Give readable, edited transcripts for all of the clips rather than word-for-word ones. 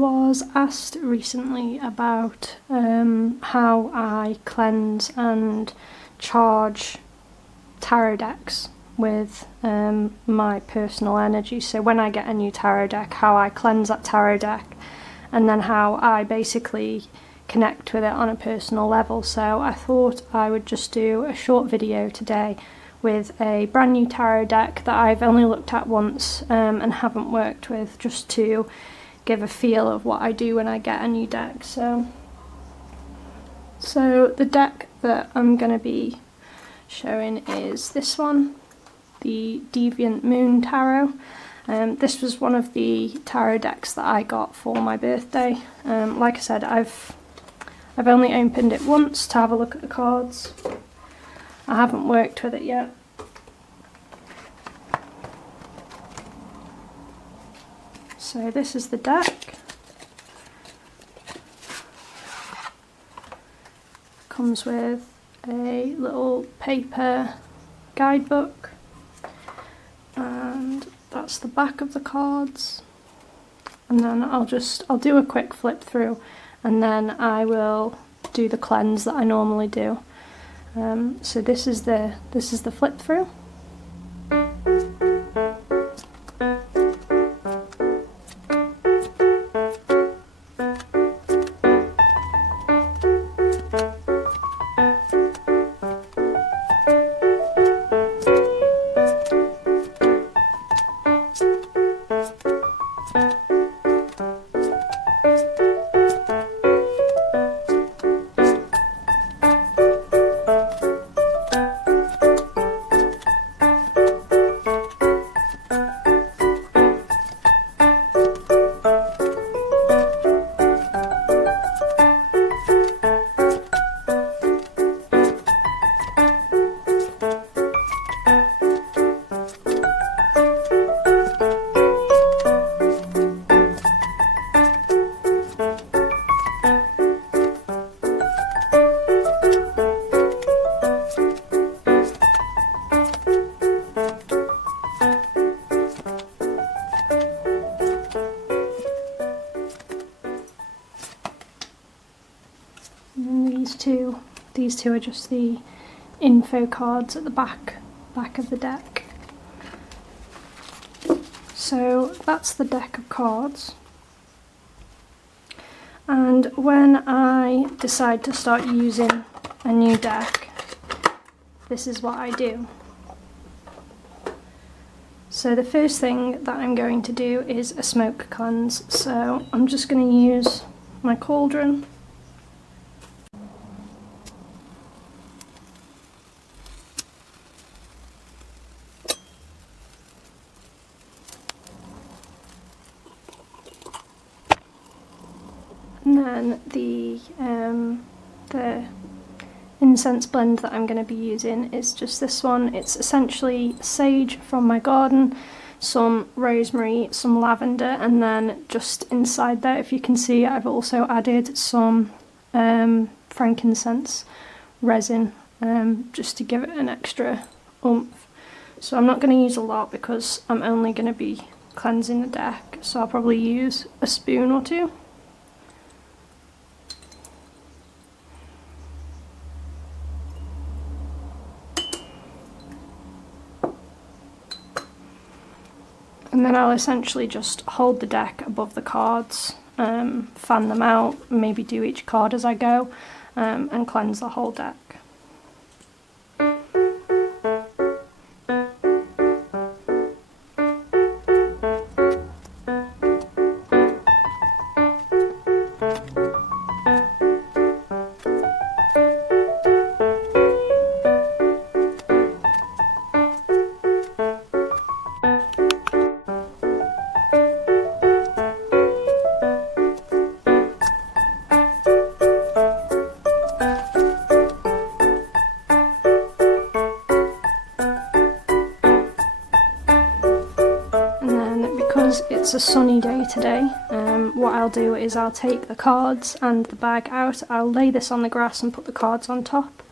was asked recently about how I cleanse and charge tarot decks with my personal energy. So when I get a new tarot deck, how I cleanse that tarot deck, and then how I basically connect with it on a personal level. So I thought I would just do a short video today with a brand new tarot deck that I've only looked at once and haven't worked with, just to give a feel of what I do when I get a new deck. So the deck that I'm going to be showing is this one, the Deviant Moon Tarot. This was one of the tarot decks that I got for my birthday. Like I said, I've only opened it once to have a look at the cards. I haven't worked with it yet. So this is the deck. Comes with a little paper guidebook, and that's the back of the cards. And then I'll do a quick flip through, and then I will do the cleanse that I normally do. So this is the flip through. These two are just the info cards at the back of the deck. So that's the deck of cards. And when I decide to start using a new deck, this is what I do. So the first thing that I'm going to do is a smoke cleanse. So I'm just going to use my cauldron. And then the incense blend that I'm going to be using is just this one. It's essentially sage from my garden, some rosemary, some lavender, and then just inside there, if you can see, I've also added some frankincense resin, just to give it an extra oomph. So I'm not going to use a lot because I'm only going to be cleansing the deck, so I'll probably use a spoon or two. And then I'll essentially just hold the deck above the cards, fan them out, maybe do each card as I go, and cleanse the whole deck. It's a sunny day today. What I'll do is I'll take the cards and the bag out, I'll lay this on the grass and put the cards on top,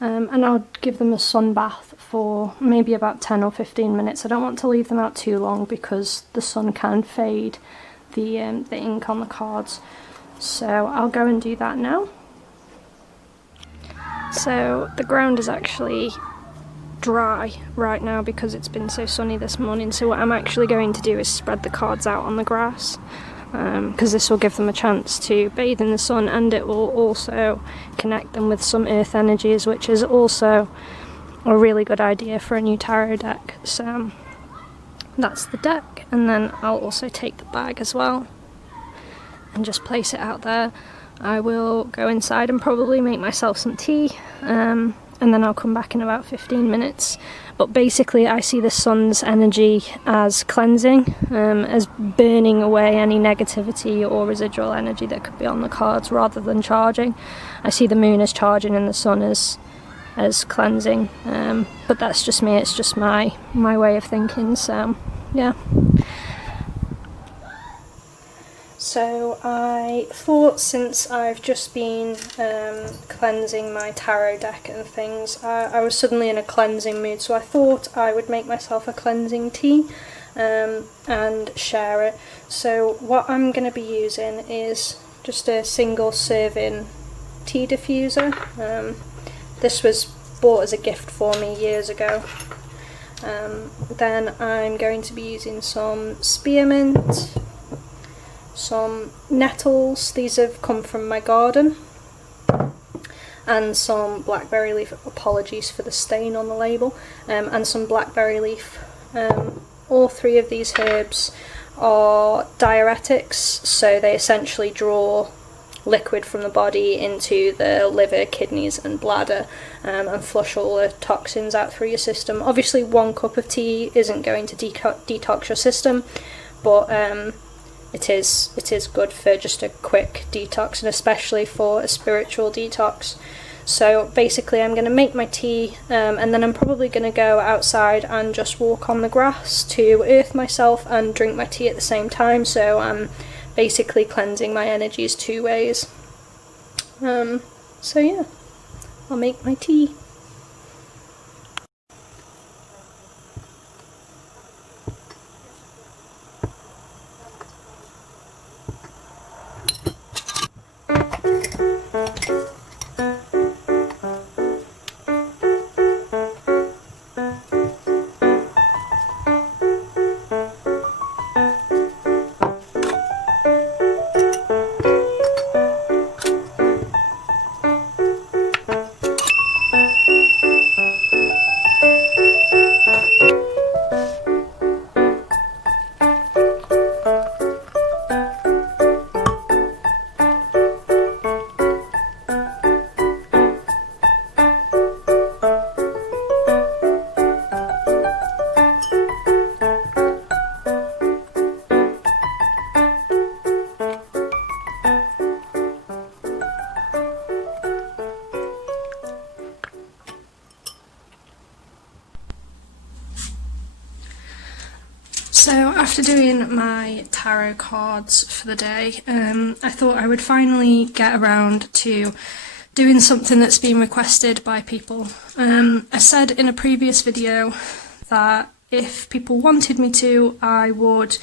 and I'll give them a sun bath for maybe about 10 or 15 minutes. I don't want to leave them out too long because the sun can fade the ink on the cards. So I'll go and do that now. So the ground is actually dry right now because it's been so sunny this morning, so what I'm actually going to do is spread the cards out on the grass, because this will give them a chance to bathe in the sun, and it will also connect them with some earth energies, which is also a really good idea for a new tarot deck. So that's the deck, and then I'll also take the bag as well and just place it out there. I will go inside and probably make myself some tea, and then I'll come back in about 15 minutes. But basically I see the sun's energy as cleansing, as burning away any negativity or residual energy that could be on the cards rather than charging. I see the moon as charging and the sun as cleansing, but that's just me, it's just my way of thinking, so yeah. So I thought, since I've just been cleansing my tarot deck and things, I was suddenly in a cleansing mood, so I thought I would make myself a cleansing tea and share it. So what I'm going to be using is just a single serving tea diffuser. This was bought as a gift for me years ago. Then I'm going to be using some spearmint, some nettles, these have come from my garden, and some blackberry leaf, apologies for the stain on the label, and some blackberry leaf. All three of these herbs are diuretics, so they essentially draw liquid from the body into the liver, kidneys and bladder, and flush all the toxins out through your system. Obviously 1 cup of tea isn't going to detox your system, but it is good for just a quick detox, and especially for a spiritual detox. So basically I'm going to make my tea, and then I'm probably going to go outside and just walk on the grass to earth myself and drink my tea at the same time, so I'm basically cleansing my energies 2 ways. So yeah, I'll make my tea. So after doing my tarot cards for the day, I thought I would finally get around to doing something that's been requested by people. I said in a previous video that if people wanted me to, I would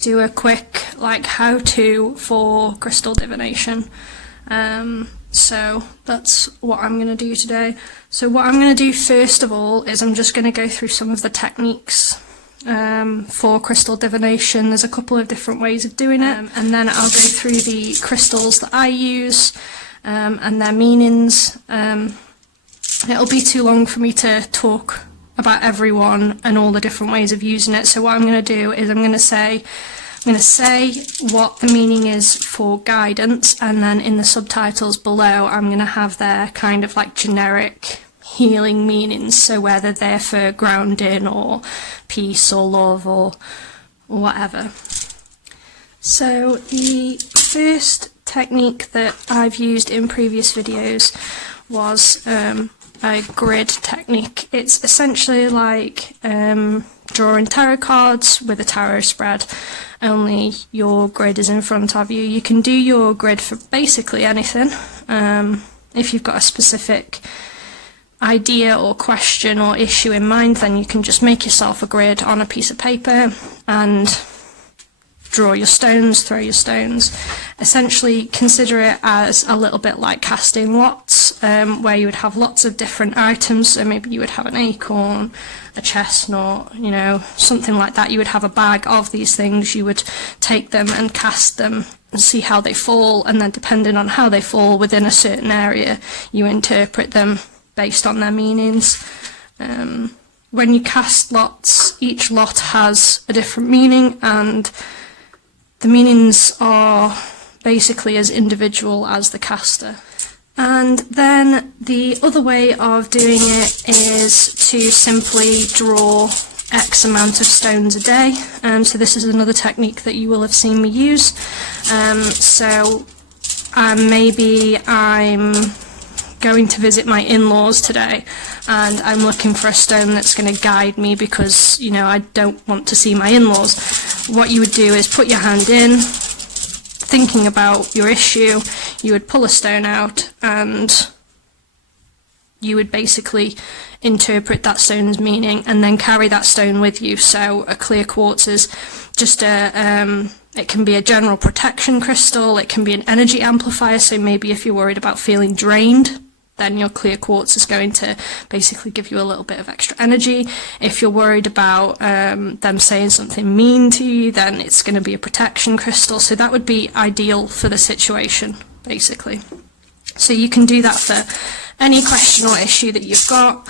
do a quick how-to for crystal divination. So that's what I'm going to do today. So what I'm going to do first of all is I'm just going to go through some of the techniques for crystal divination. There's a couple of different ways of doing it, and then I'll go through the crystals that I use and their meanings. It'll be too long for me to talk about everyone and all the different ways of using it, so what I'm going to do is I'm going to say what the meaning is for guidance, and then in the subtitles below I'm going to have their kind of generic healing meanings, so whether they're for grounding or peace or love or whatever. So the first technique that I've used in previous videos was a grid technique. It's essentially like drawing tarot cards with a tarot spread, only your grid is in front of you. You can do your grid for basically anything. If you've got a specific idea or question or issue in mind, then you can just make yourself a grid on a piece of paper and draw your stones, throw your stones. Essentially consider it as a little bit like casting lots, where you would have lots of different items. So maybe you would have an acorn, a chestnut, you know, something like that. You would have a bag of these things. You would take them and cast them and see how they fall, and then depending on how they fall within a certain area, you interpret them based on their meanings. When you cast lots, each lot has a different meaning, and the meanings are basically as individual as the caster. And then the other way of doing it is to simply draw X amount of stones a day. So this is another technique that you will have seen me use. Maybe I'm going to visit my in-laws today, and I'm looking for a stone that's going to guide me because, you know, I don't want to see my in-laws. What you would do is put your hand in, thinking about your issue, you would pull a stone out, and you would basically interpret that stone's meaning and then carry that stone with you. So a clear quartz is just it can be a general protection crystal, it can be an energy amplifier, so maybe if you're worried about feeling drained, then your clear quartz is going to basically give you a little bit of extra energy. If you're worried about them saying something mean to you, then it's going to be a protection crystal. So that would be ideal for the situation, basically. So you can do that for any question or issue that you've got.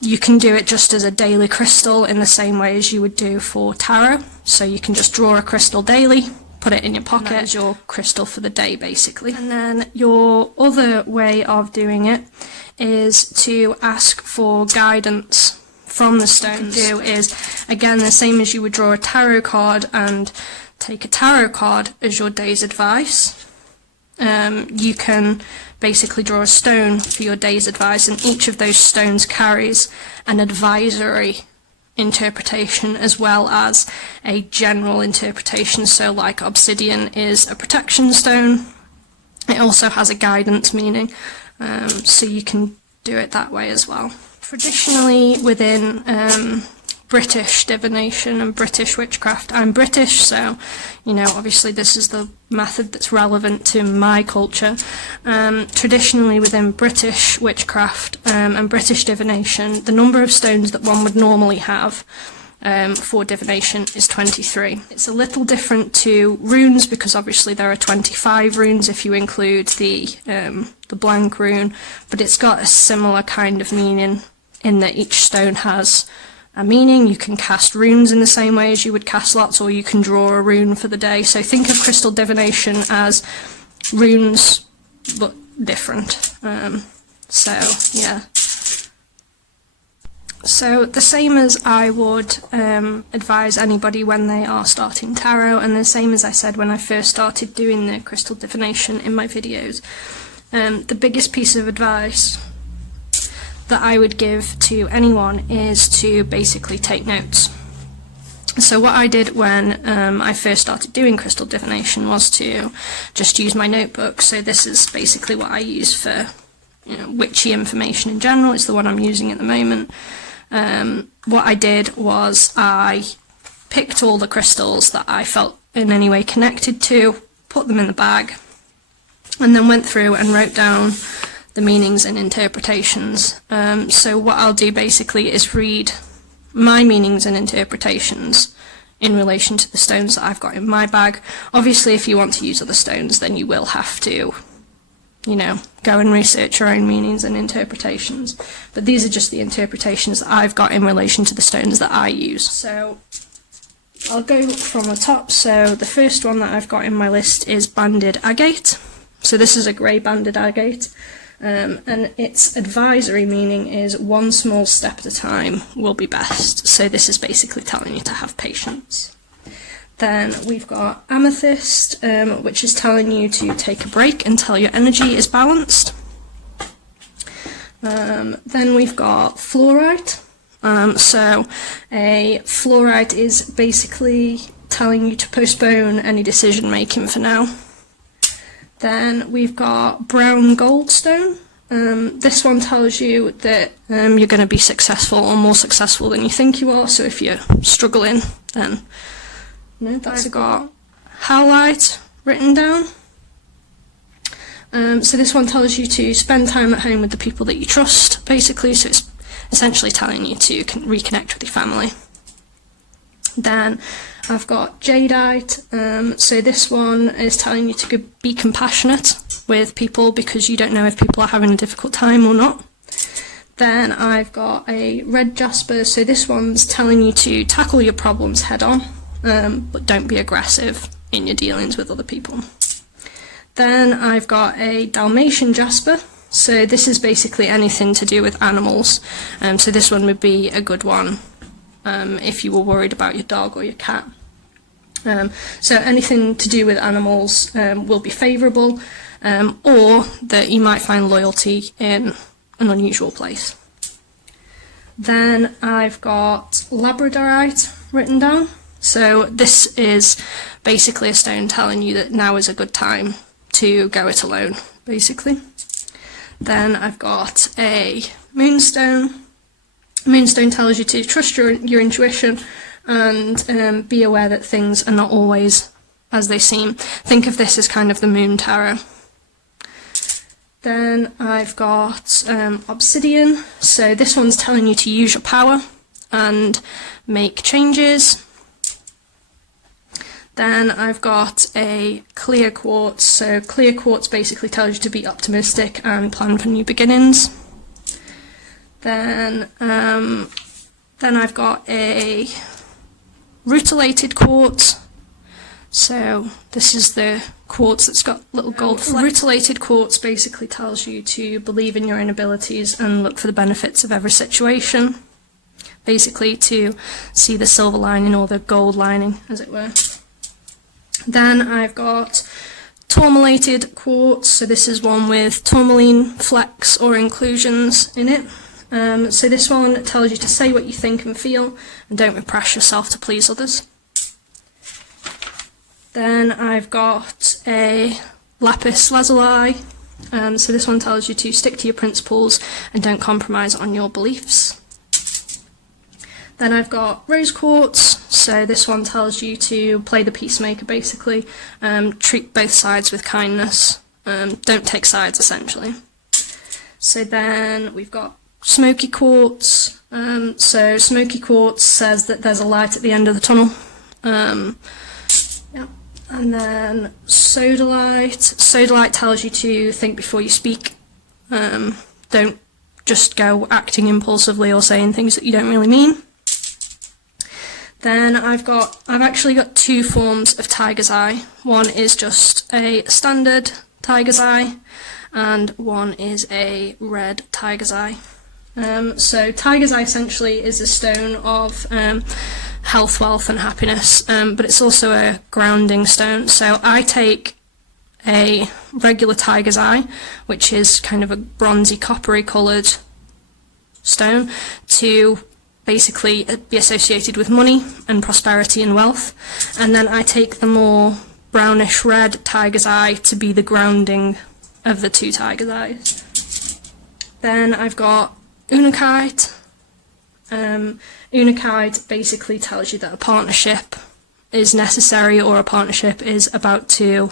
You can do it just as a daily crystal in the same way as you would do for tarot. So you can just draw a crystal daily, put it in your pocket as your crystal for the day, basically. And then your other way of doing it is to ask for guidance from the stones. What you do is, again, the same as you would draw a tarot card and take a tarot card as your day's advice. You can basically draw a stone for your day's advice, and each of those stones carries an advisory interpretation as well as a general interpretation. So like obsidian is a protection stone, it also has a guidance meaning, so you can do it that way as well. Traditionally within British divination and British witchcraft, I'm British, so you know, obviously this is the method that's relevant to my culture. Traditionally within British witchcraft and British divination, the number of stones that one would normally have for divination is 23. It's a little different to runes because obviously there are 25 runes if you include the blank rune, but it's got a similar kind of meaning in that each stone has a meaning. You can cast runes in the same way as you would cast lots, or you can draw a rune for the day. So think of crystal divination as runes, but different. So yeah. So the same as I would advise anybody when they are starting tarot, and the same as I said when I first started doing the crystal divination in my videos, the biggest piece of advice that I would give to anyone is to basically take notes. So what I did when I first started doing crystal divination was to just use my notebook. So this is basically what I use for, you know, witchy information in general. It's the one I'm using at the moment. What I did was I picked all the crystals that I felt in any way connected to, put them in the bag, and then went through and wrote down the meanings and interpretations. So what I'll do basically is read my meanings and interpretations in relation to the stones that I've got in my bag. Obviously, if you want to use other stones, then you will have to, you know, go and research your own meanings and interpretations. But these are just the interpretations that I've got in relation to the stones that I use. So I'll go from the top. So the first one that I've got in my list is banded agate. So this is a grey banded agate. And its advisory meaning is one small step at a time will be best. So this is basically telling you to have patience. Then we've got amethyst, which is telling you to take a break until your energy is balanced. Then we've got fluorite. So a fluorite is basically telling you to postpone any decision making for now. Then we've got brown goldstone. This one tells you that you're going to be successful or more successful than you think you are. So if you're struggling, then No, that's got Howlite written down. So this one tells you to spend time at home with the people that you trust, basically, so it's essentially telling you to reconnect with your family. Then I've got Jadeite, so this one is telling you to be compassionate with people because you don't know if people are having a difficult time or not. Then I've got a red Jasper, so this one's telling you to tackle your problems head on, but don't be aggressive in your dealings with other people. Then I've got a Dalmatian Jasper, so this is basically anything to do with animals, so this one would be a good one if you were worried about your dog or your cat. So anything to do with animals will be favourable, or that you might find loyalty in an unusual place. Then I've got Labradorite written down, so this is basically a stone telling you that now is a good time to go it alone, basically. Then I've got a Moonstone. Moonstone tells you to trust your intuition and be aware that things are not always as they seem. Think of this as kind of the Moon Tarot. Then I've got Obsidian, so this one's telling you to use your power and make changes. Then I've got a Clear Quartz, so Clear Quartz basically tells you to be optimistic and plan for new beginnings. Then I've got a Rutilated Quartz, so this is the quartz that's got little gold flecks. Rutilated Quartz basically tells you to believe in your own abilities and look for the benefits of every situation, basically to see the silver lining or the gold lining, as it were. Then I've got Tourmalated Quartz, so this is one with tourmaline flecks or inclusions in it. So this one tells you to say what you think and feel and don't repress yourself to please others. Then I've got a Lapis Lazuli, so this one tells you to stick to your principles and don't compromise on your beliefs. Then I've got Rose Quartz, so this one tells you to play the peacemaker basically, treat both sides with kindness, don't take sides essentially. So then we've got Smoky Quartz, so Smoky Quartz says that there's a light at the end of the tunnel. And then Sodalite. Sodalite tells you to think before you speak. Don't just go acting impulsively or saying things that you don't really mean. Then I've actually got two forms of Tiger's Eye. One is just a standard Tiger's Eye, and one is a red Tiger's Eye. So Tiger's Eye essentially is a stone of health, wealth and happiness, but it's also a grounding stone. So I take a regular Tiger's Eye, which is kind of a bronzy coppery coloured stone, to basically be associated with money and prosperity and wealth, and then I take the more brownish red Tiger's Eye to be the grounding of the two Tiger's Eyes. Then I've got Unakite. Unakite basically tells you that a partnership is necessary or a partnership is about to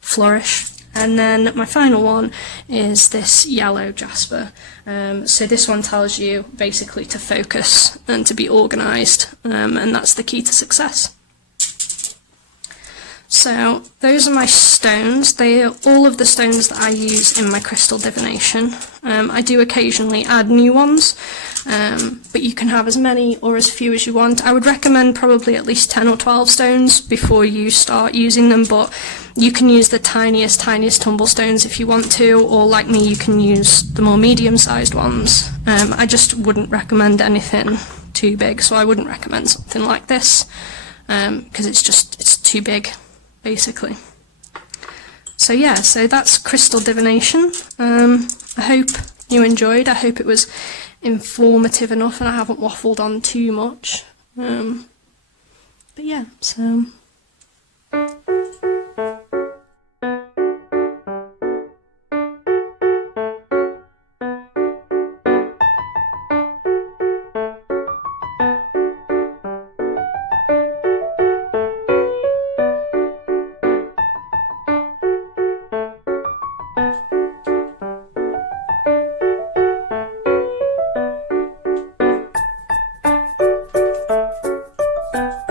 flourish. And then my final one is this yellow jasper. So this one tells you basically to focus and to be organised, and that's the key to success. So those are my stones. They are all of the stones that I use in my crystal divination. I do occasionally add new ones, but you can have as many or as few as you want. I would recommend probably at least 10 or 12 stones before you start using them, but you can use the tiniest tumble stones if you want to, or like me, you can use the more medium-sized ones. I just wouldn't recommend anything too big, so I wouldn't recommend something like this, because it's too big, basically. So yeah, so that's crystal divination. I hope you enjoyed. I hope it was informative enough and I haven't waffled on too much. But yeah, so... Bye.